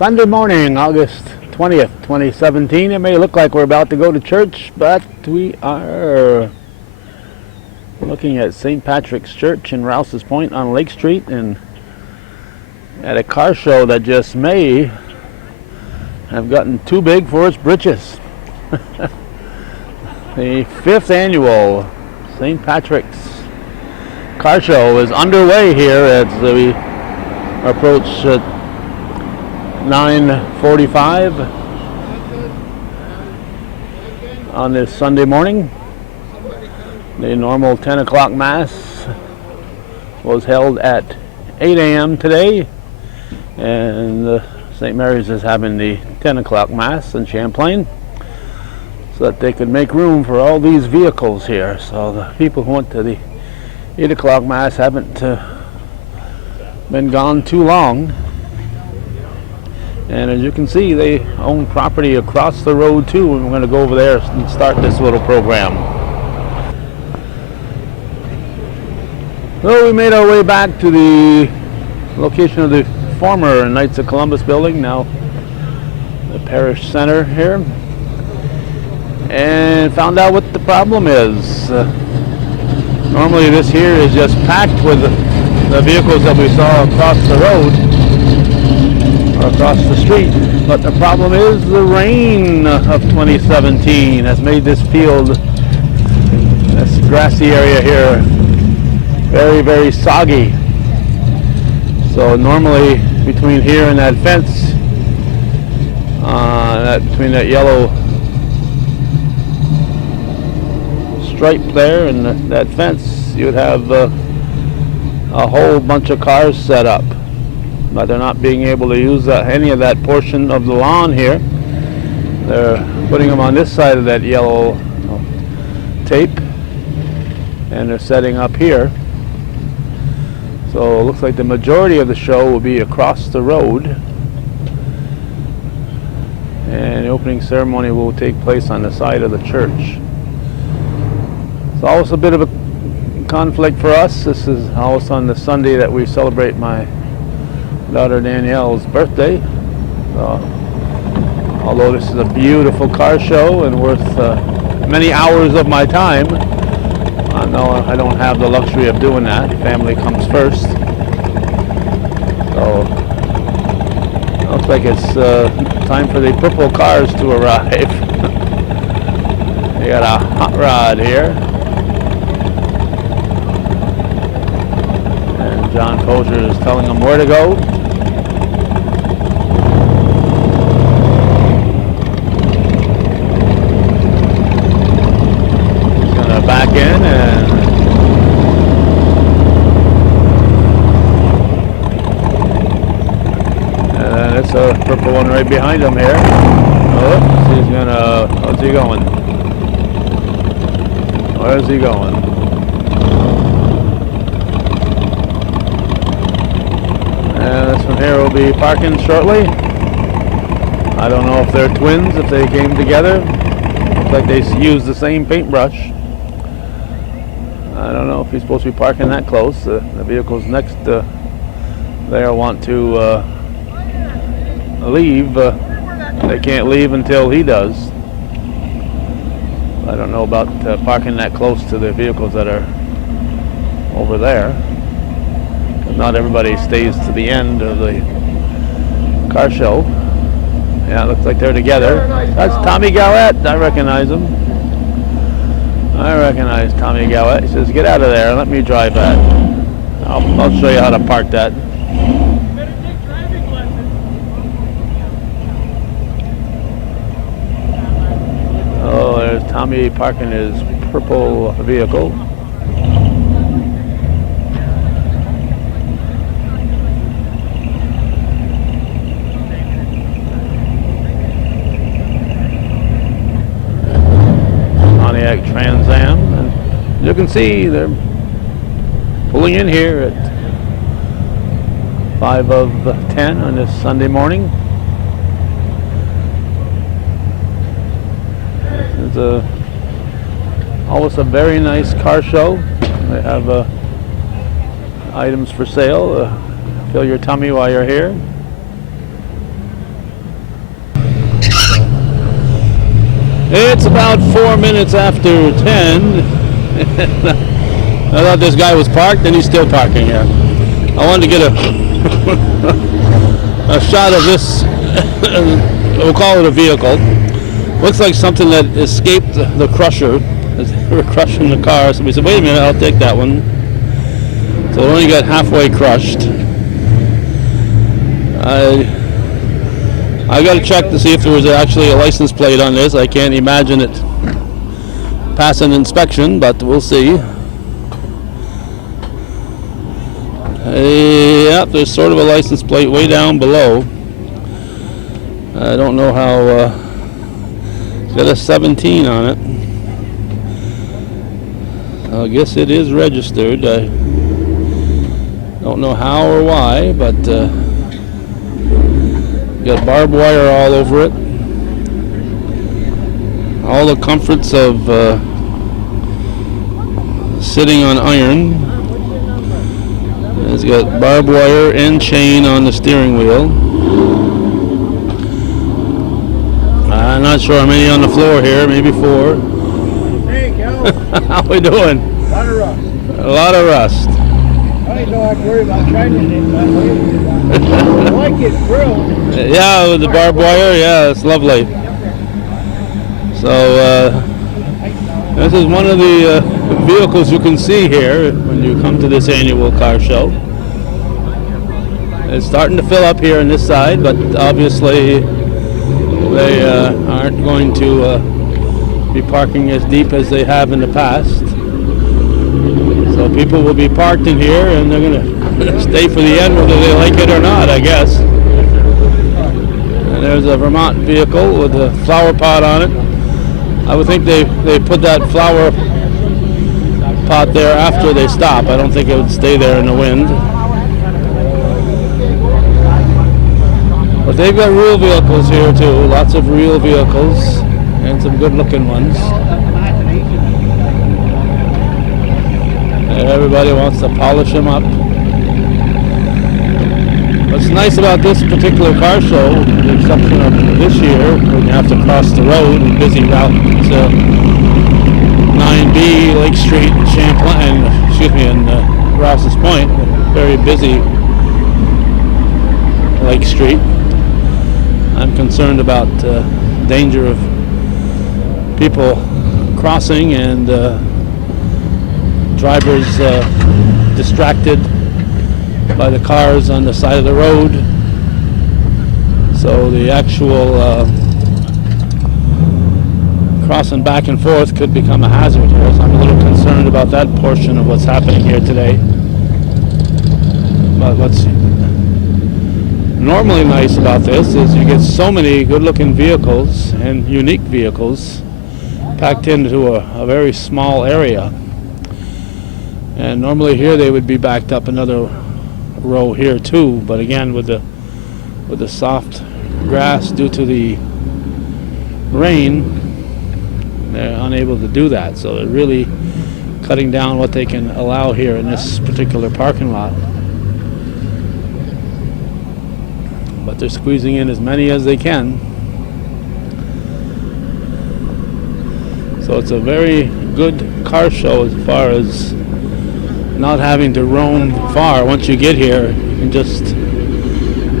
Sunday morning, August 20th, 2017. It may look like we're about to go to church, but we are looking at St. Patrick's Church in Rouses Point on Lake Street, and at a car show that just may have gotten too big for its britches. The 5th annual St. Patrick's car show is underway here as we approach 9:45 on this Sunday morning. The normal 10 o'clock Mass was held at 8 a.m. today, and St. Mary's is having the 10 o'clock Mass in Champlain so that they could make room for all these vehicles here. So the people who went to the 8 o'clock Mass haven't been gone too long. And as you can see, they own property across the road too, and we're going to go over there and start this little program. So we made our way back to the location of the former Knights of Columbus building, now the parish center here, and found out what the problem is. Normally this here is just packed with the vehicles that we saw across the road or across the street, but the problem is the rain of 2017 has made this field, this grassy area here, very, very soggy. So normally between here and that fence, between that yellow stripe there and that fence, you would have a whole bunch of cars set up. But they're not being able to use any of that portion of the lawn here. They're putting them on this side of that yellow tape, and they're setting up here. So it looks like the majority of the show will be across the road, and the opening ceremony will take place on the side of the church. It's always a bit of a conflict for us. This is always on the Sunday that we celebrate my daughter Danielle's birthday. Although this is a beautiful car show and worth many hours of my time, no, I don't have the luxury of doing that. Family comes first. So looks like it's time for the purple cars to arrive. We got a hot rod here, and John Kosher is telling them where to go. Back in, and it's a purple one right behind him here. Oh, he's gonna, where's he going? Where's he going? And this one here will be parking shortly. I don't know if they're twins, if they came together. Looks like they use the same paintbrush. I don't know if he's supposed to be parking that close. The vehicles next there want to leave. They can't leave until he does. I don't know about parking that close to the vehicles that are over there. Not everybody stays to the end of the car show. Yeah, it looks like they're together. That's Tommy Gowett. I recognize him. I recognize Tommy Gowett. He says, "Get out of there and let me drive that. I'll show you how to park that." Oh, there's Tommy parking his purple vehicle. Trans Am, and you can see they're pulling in here at 5 of 10 on this Sunday morning. It's always a very nice car show. They have items for sale. Fill your tummy while you're here. It's about 4 minutes after 10. I thought this guy was parked, and he's still parking here. I wanted to get a shot of this, we'll call it a vehicle. Looks like something that escaped the crusher. They were crushing the car, so we said, wait a minute, I'll take that one. So it only got halfway crushed. I got to check to see if there was actually a license plate on this. I can't imagine it passing inspection, but we'll see. Yep, there's sort of a license plate way down below. I don't know how. It's got a 17 on it. I guess it is registered. I don't know how or why, but got barbed wire all over it. All the comforts of sitting on iron. It's got barbed wire and chain on the steering wheel. I'm not sure how many on the floor here, maybe 4. Hey, Cal. How we doing? A lot of rust. A lot of rust. I don't have to worry about shining it that way. I like it grilled. Yeah, with the barbed wire, yeah, it's lovely. So, this is one of the vehicles you can see here when you come to this annual car show. It's starting to fill up here on this side, but obviously they aren't going to be parking as deep as they have in the past. So people will be parked in here, and they're going to stay for the end whether they like it or not, I guess. And there's a Vermont vehicle with a flower pot on it. I would think they put that flower pot there after they stop. I don't think it would stay there in the wind. But they've got real vehicles here too, lots of real vehicles, and some good looking ones. And everybody wants to polish them up. What's nice about this particular car show, with the exception of this year, when you have to cross the road, a busy route to 9B, Lake Street, Champlain, and Rouses Point, very busy Lake Street. I'm concerned about danger of people crossing and drivers distracted by the cars on the side of the road. So the actual crossing back and forth could become a hazard here. So I'm a little concerned about that portion of what's happening here today. But what's normally nice about this is you get so many good-looking vehicles and unique vehicles packed into a very small area. And normally here they would be backed up another row here too, but again with the soft grass due to the rain, they're unable to do that. So they're really cutting down what they can allow here in this particular parking lot. But they're squeezing in as many as they can. So it's a very good car show as far as not having to roam far. Once you get here, you can just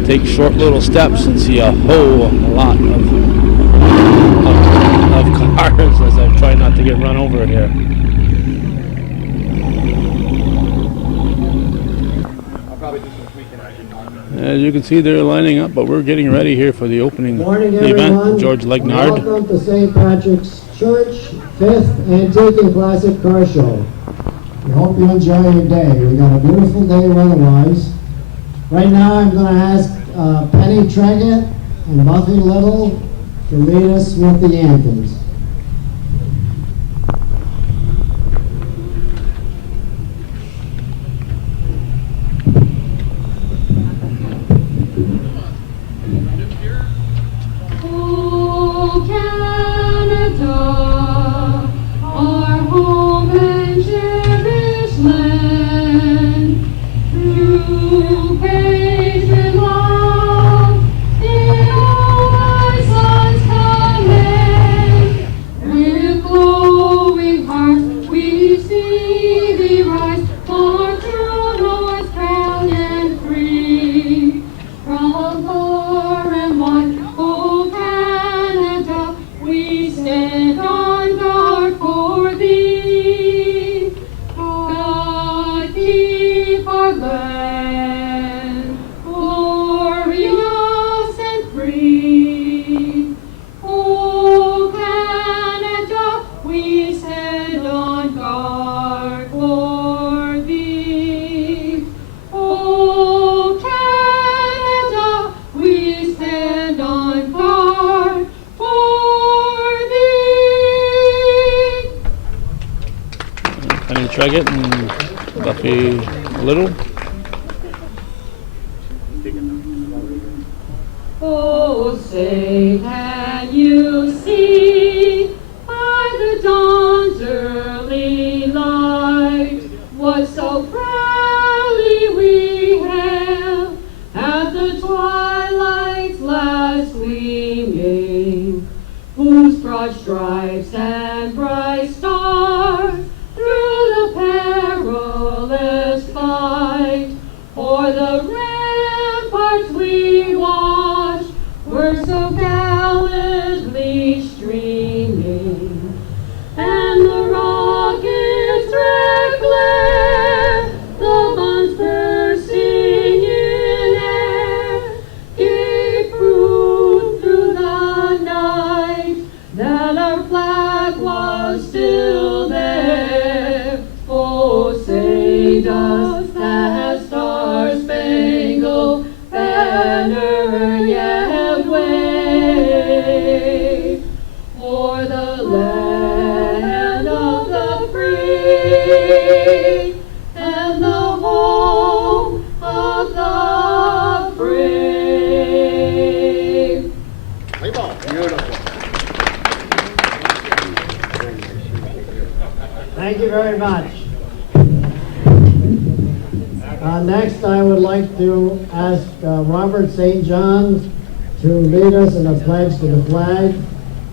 take short little steps and see a whole lot of cars as I try not to get run over here. As you can see, they're lining up, but we're getting ready here for the opening event. George Legnard. Welcome to St. Patrick's Church 5th Antique and Classic Car Show. We hope you enjoy your day. We got a beautiful day weather-wise. Right now I'm going to ask Penny Treggett and Buffy Little to lead us with the anthems. Penny Treggett and Buffy Little. Oh, say, can you see by the dawn's early light what so proudly we hailed at the twilight's last gleaming, whose broad stripes and bright stars through the perilous fight o'er the ramparts we watched were so gallantly streaming, and the rocket's red glare, the bombs bursting in air, gave proof through the night that our flag was still there. Oh, say does that star-spangled banner yet wave o'er the land of the free and the home of the brave? Thank you very much. Next, I would like to ask Robert St. John to lead us in a pledge to the flag.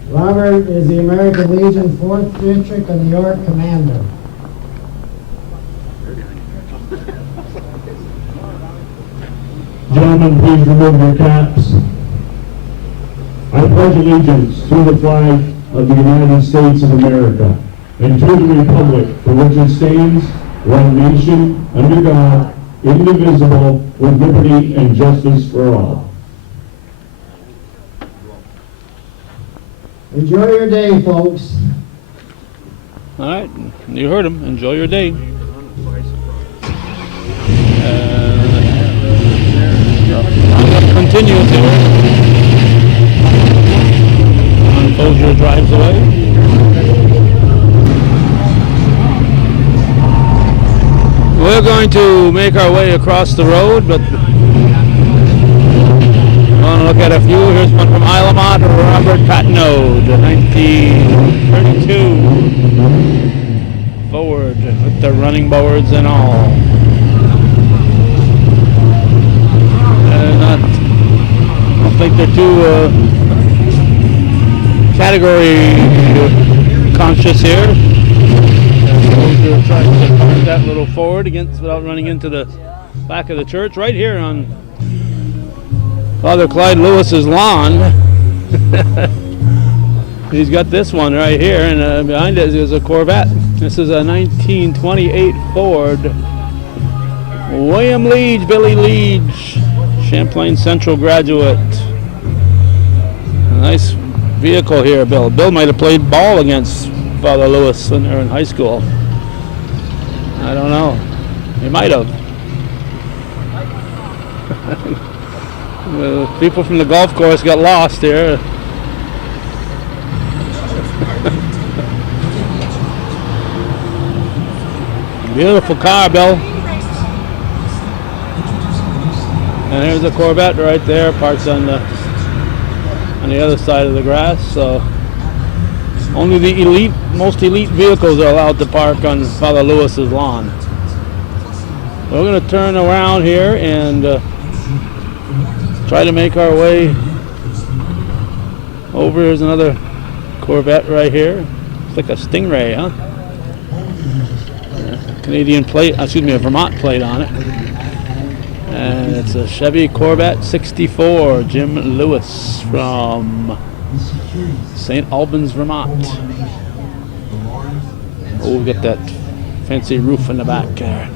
Robert is the American Legion 4th District and New York Commander. Gentlemen, please remove your caps. I pledge allegiance to the flag of the United States of America and to the republic for which it stands, one nation, under God, indivisible, with liberty and justice for all. Enjoy your day, folks. All right, you heard him. Enjoy your day. Continues here. Folger drives away. We're going to make our way across the road, but I want to look at a few. Here's one from Isle of Mont, Robert Patnaud, 1932. Forward with the running boards and all. I don't think they're too category conscious here. We're trying to turn that little forward against without running into the back of the church right here on Father Clyde Lewis's lawn. He's got this one right here, and behind it is a Corvette. This is a 1928 Ford. William Leach, Billy Leach, Champlain Central graduate. A nice vehicle here, Bill. Bill might have played ball against Father Lewis when they were in high school. I don't know. He might have. People from the golf course got lost here. Beautiful car, Bill. And there's a Corvette right there, parked on the other side of the grass. So only the elite, most elite vehicles are allowed to park on Father Lewis's lawn. We're going to turn around here and try to make our way over. Here's another Corvette right here. It's like a Stingray, huh? Canadian plate, excuse me, a Vermont plate on it. And it's a Chevy Corvette 64, Jim Lewis from St. Albans, Vermont. Oh, we got that fancy roof in the back there.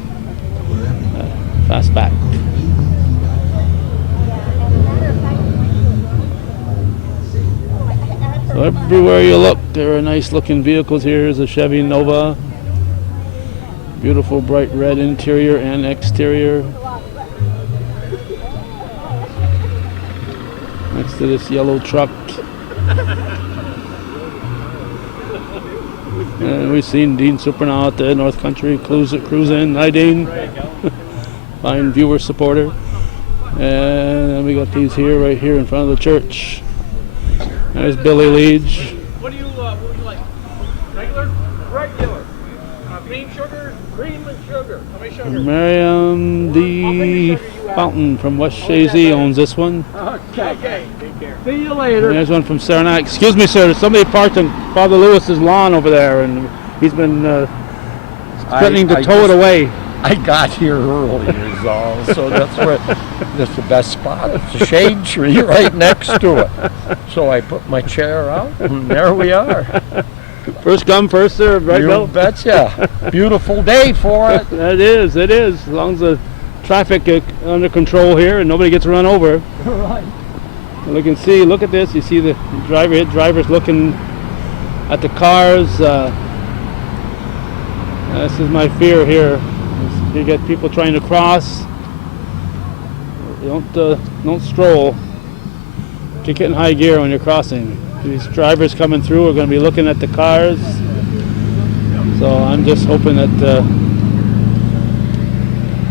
Fastback. So everywhere you look, there are nice looking vehicles here. Here's a Chevy Nova. Beautiful bright red interior and exterior. Next to this yellow truck. We've seen Dean Super now at the North Country cruise in. Hi, Dean. Fine viewer supporter. And then we got these here, right here in front of the church. There's Billy Leach. What would you like? Regular? Regular. Cream sugar? Cream and sugar. How many sugar? Miriam D. Fountain from West Shazy owns this one. Okay. Take care. See you later. There's one from Saranac. Excuse me, sir. Somebody parked on Father Lewis's lawn over there, and he's been threatening to tow it away. I got here early, is all, so that's the best spot. It's a shade tree right next to it. So I put my chair out, and there we are. First come, first served, right, Bill? You betcha. Beautiful day for it. It is. As long as the traffic is under control here and nobody gets run over. Right. And we can see, look at this, you see the driver's looking at the cars. This is my fear here. You get people trying to cross. Don't stroll. Kick it in high gear when you're crossing. These drivers coming through are going to be looking at the cars. So I'm just hoping that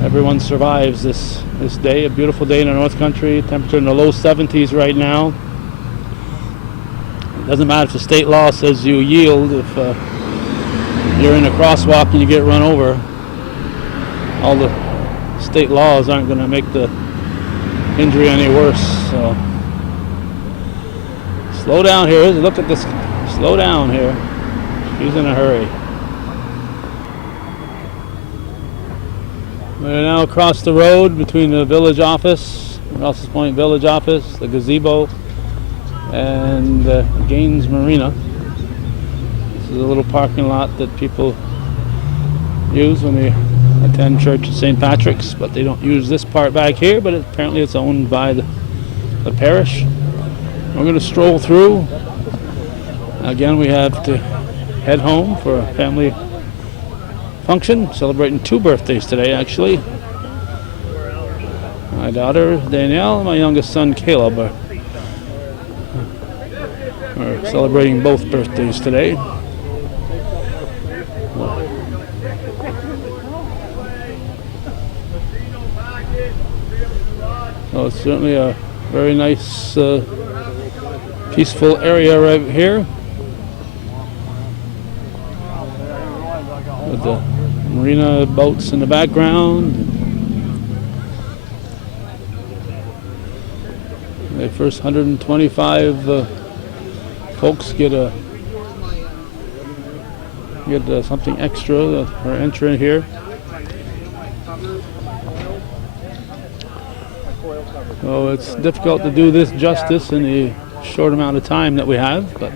everyone survives this day. A beautiful day in the North Country. Temperature in the low 70s right now. It doesn't matter if the state law says you yield. If you're in a crosswalk and you get run over, all the state laws aren't going to make the injury any worse. So slow down here. Look at this. Slow down here. He's in a hurry. We're now across the road between the village office, Rouses Point village office, the gazebo, and Gaines Marina. This is a little parking lot that people use when they attend church at St. Patrick's, but they don't use this part back here, but apparently it's owned by the parish. We're going to stroll through. Again, we have to head home for a family function, celebrating 2 birthdays today, actually. My daughter Danielle and my youngest son Caleb are celebrating both birthdays today. So it's certainly a very nice, peaceful area right here, with the marina boats in the background. The first 125 folks get something extra for entering here. So it's difficult to do this justice in the short amount of time that we have, but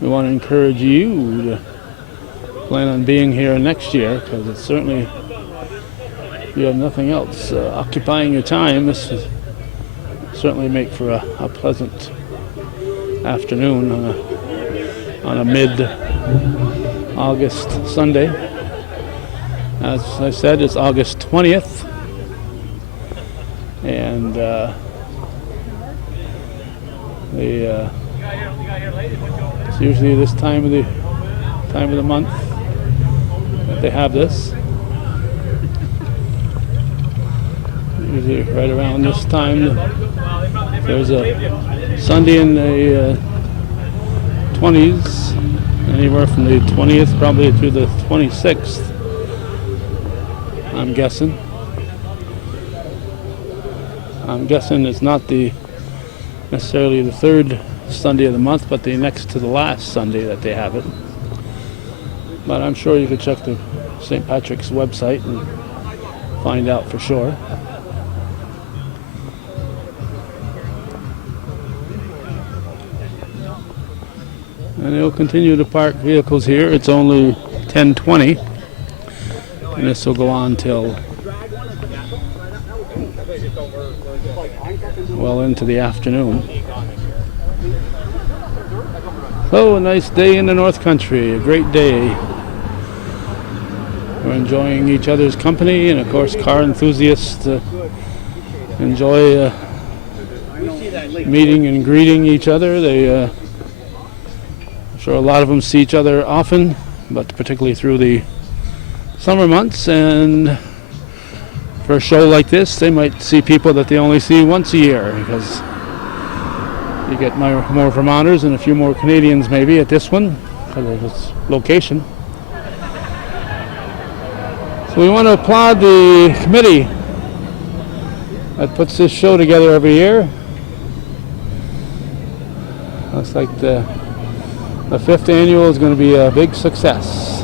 we want to encourage you to plan on being here next year, because it's certainly, if you have nothing else occupying your time, this will certainly make for a pleasant afternoon on a mid-August Sunday. As I said, it's August 20th, and it's usually this time of the month that they have this. Usually right around this time. There's a Sunday in the 20s, anywhere from the 20th probably to the 26th, I'm guessing. I'm guessing it's not necessarily the 3rd Sunday of the month, but the next to the last Sunday that they have it. But I'm sure you could check the St. Patrick's website and find out for sure. And they'll continue to park vehicles here. It's only 10:20, and this will go on till well into the afternoon. So a nice day in the North Country, a great day. We're enjoying each other's company, and of course car enthusiasts enjoy meeting and greeting each other. They sure a lot of them see each other often, but particularly through the summer months, and for a show like this they might see people that they only see once a year, because you get more Vermonters and a few more Canadians maybe at this one because of its location. So we want to applaud the committee that puts this show together every year. Looks like the 5th annual is going to be a big success.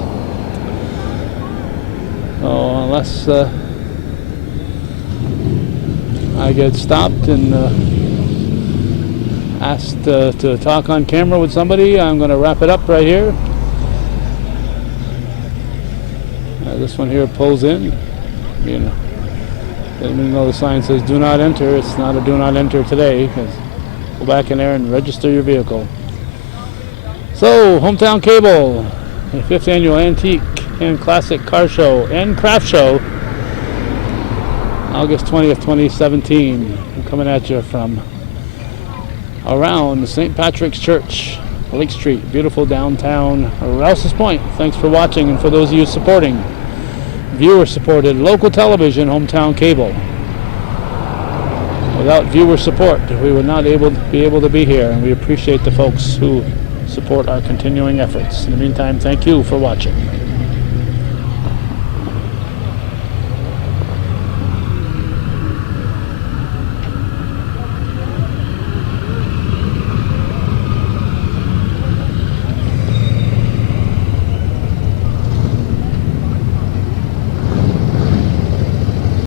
So unless I get stopped and asked to talk on camera with somebody, I'm going to wrap it up right here. This one here pulls in. You know, even though the sign says "Do not enter," it's not a "Do not enter" today. Because go back in there and register your vehicle. So, Hometown Cable, the 5th annual Antique and Classic Car Show and Craft Show, August 20th, 2017. I'm coming at you from around St. Patrick's Church, Lake Street, beautiful downtown Rouses Point. Thanks for watching, and for those of you supporting viewer-supported local television, Hometown Cable. Without viewer support, we would not be able to be here, and we appreciate the folks who support our continuing efforts. In the meantime, thank you for watching.